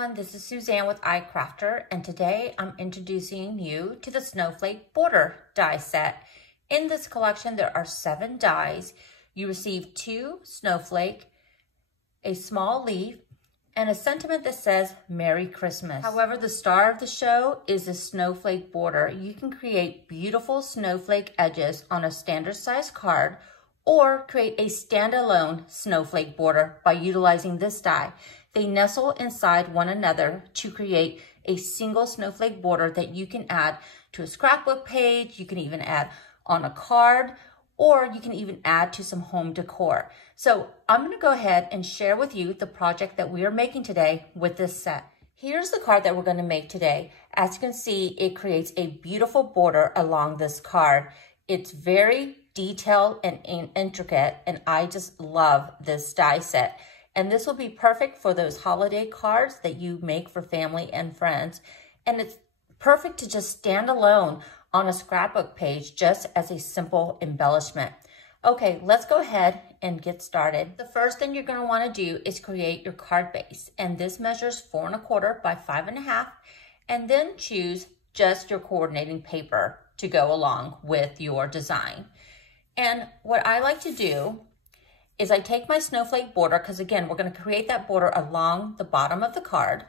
everyone, this is Suzanne with iCrafter, and today I'm introducing you to the Snowflake Border die set. In this collection, there are 7 dies. You receive 2 snowflake, a small leaf, and a sentiment that says Merry Christmas. However, the star of the show is the Snowflake Border. You can create beautiful snowflake edges on a standard size card or create a standalone snowflake border by utilizing this die. They nestle inside one another to create a single snowflake border that you can add to a scrapbook page. You can even add on a card, or you can even add to some home decor. So I'm gonna go ahead and share with you the project that we are making today with this set. Here's the card that we're gonna make today. As you can see, it creates a beautiful border along this card. It's very detailed and intricate, and I just love this die set. And this will be perfect for those holiday cards that you make for family and friends. And it's perfect to just stand alone on a scrapbook page just as a simple embellishment. Okay, let's go ahead and get started. The first thing you're gonna wanna do is create your card base. And this measures 4 1/4 by 5 1/2. And then choose just your coordinating paper to go along with your design. And what I like to do is I take my snowflake border, because again, we're going to create that border along the bottom of the card.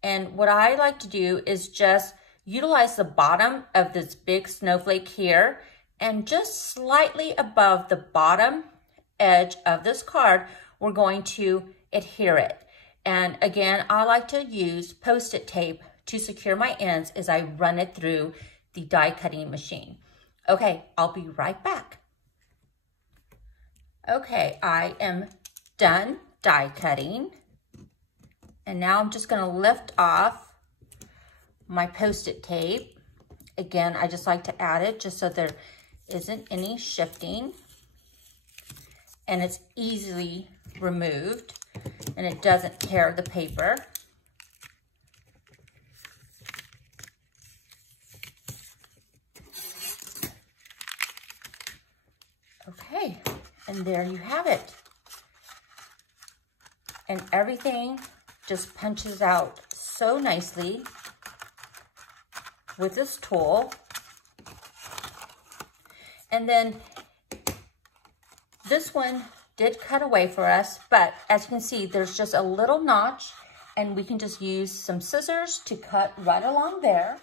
And what I like to do is just utilize the bottom of this big snowflake here, and just slightly above the bottom edge of this card, we're going to adhere it. And again, I like to use Post-it tape to secure my ends as I run it through the die cutting machine. Okay, I'll be right back. Okay, I am done die cutting. And now I'm just gonna lift off my Post-it tape. Again, I just like to add it just so there isn't any shifting. And it's easily removed and it doesn't tear the paper. Okay, and there you have it. And everything just punches out so nicely with this tool. And then this one did cut away for us, but as you can see, there's just a little notch, and we can just use some scissors to cut right along there.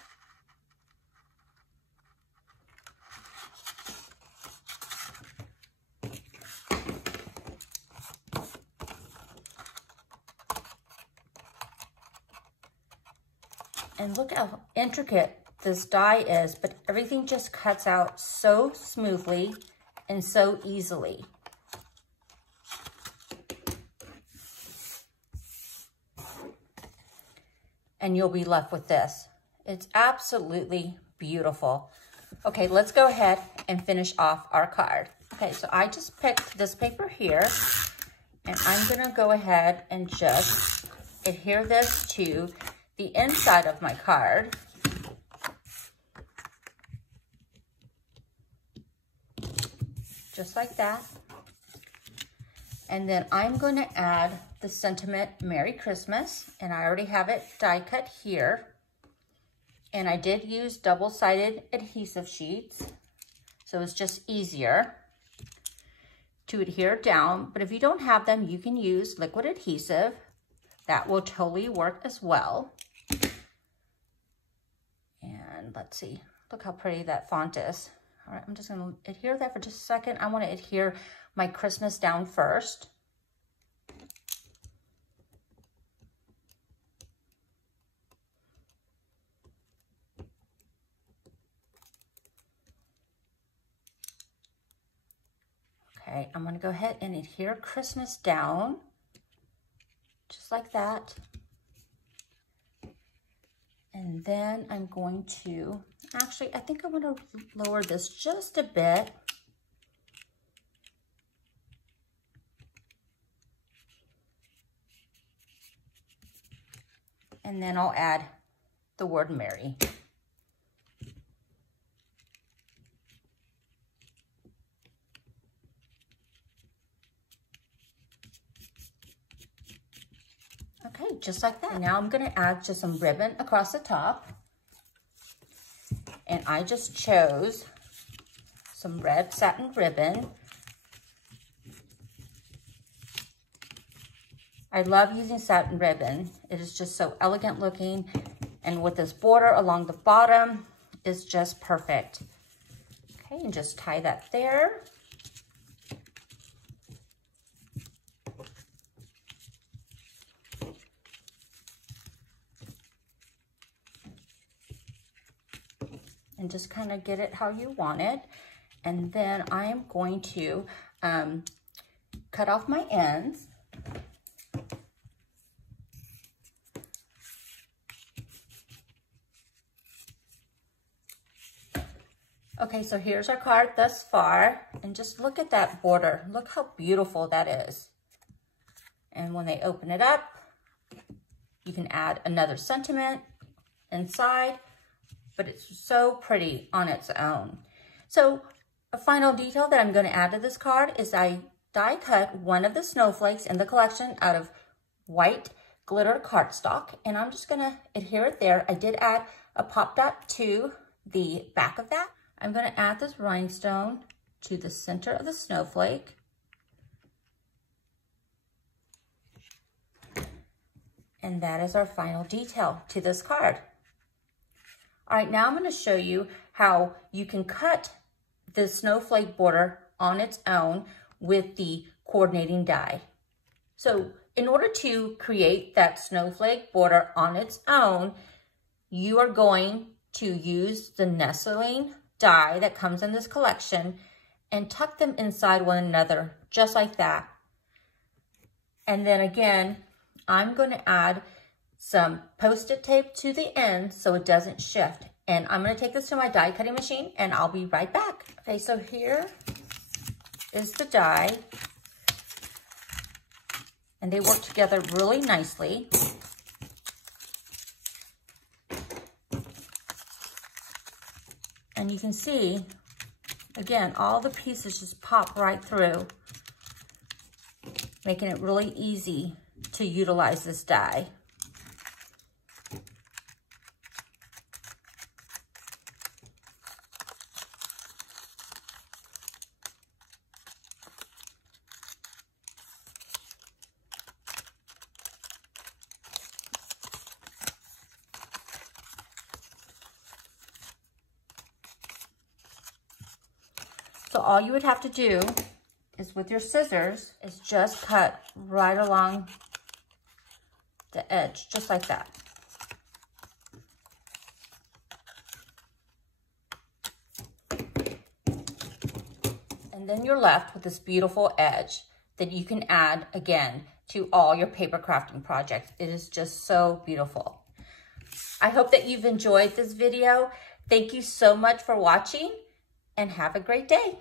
And look how intricate this die is, but everything just cuts out so smoothly and so easily. And you'll be left with this. It's absolutely beautiful. Okay, let's go ahead and finish off our card. Okay, so I just picked this paper here, and I'm gonna go ahead and just adhere this to the inside of my card. Just like that. And then I'm going to add the sentiment Merry Christmas, and I already have it die cut here. And I did use double-sided adhesive sheets, so it's just easier to adhere down. But if you don't have them, you can use liquid adhesive. That will totally work as well. And let's see, look how pretty that font is. All right, I'm just gonna adhere that for just a second. I wanna adhere my Christmas down first. Okay, I'm gonna go ahead and adhere Christmas down, just like that. And then I'm going to, actually, I think I want to lower this just a bit. And then I'll add the word Merry. Okay, just like that. Now I'm gonna add just some ribbon across the top. And I just chose some red satin ribbon. I love using satin ribbon. It is just so elegant looking. And with this border along the bottom is just perfect. Okay, and just tie that there. And just kind of get it how you want it. And then I am going to cut off my ends. Okay, so here's our card thus far. And just look at that border. Look how beautiful that is. And when they open it up, you can add another sentiment inside. But it's so pretty on its own. So a final detail that I'm going to add to this card is I die cut one of the snowflakes in the collection out of white glitter cardstock, and I'm just going to adhere it there. I did add a pop dot to the back of that. I'm going to add this rhinestone to the center of the snowflake. And that is our final detail to this card. All right, now I'm going to show you how you can cut the snowflake border on its own with the coordinating die. So in order to create that snowflake border on its own, you are going to use the nestling die that comes in this collection and tuck them inside one another, just like that. And then again, I'm going to add some Post-it tape to the end so it doesn't shift. And I'm going to take this to my die cutting machine and I'll be right back. Okay, so here is the die. And they work together really nicely. And you can see, again, all the pieces just pop right through, making it really easy to utilize this die. So all you would have to do is with your scissors is just cut right along the edge, just like that. And then you're left with this beautiful edge that you can add again to all your paper crafting projects. It is just so beautiful. I hope that you've enjoyed this video. Thank you so much for watching and have a great day.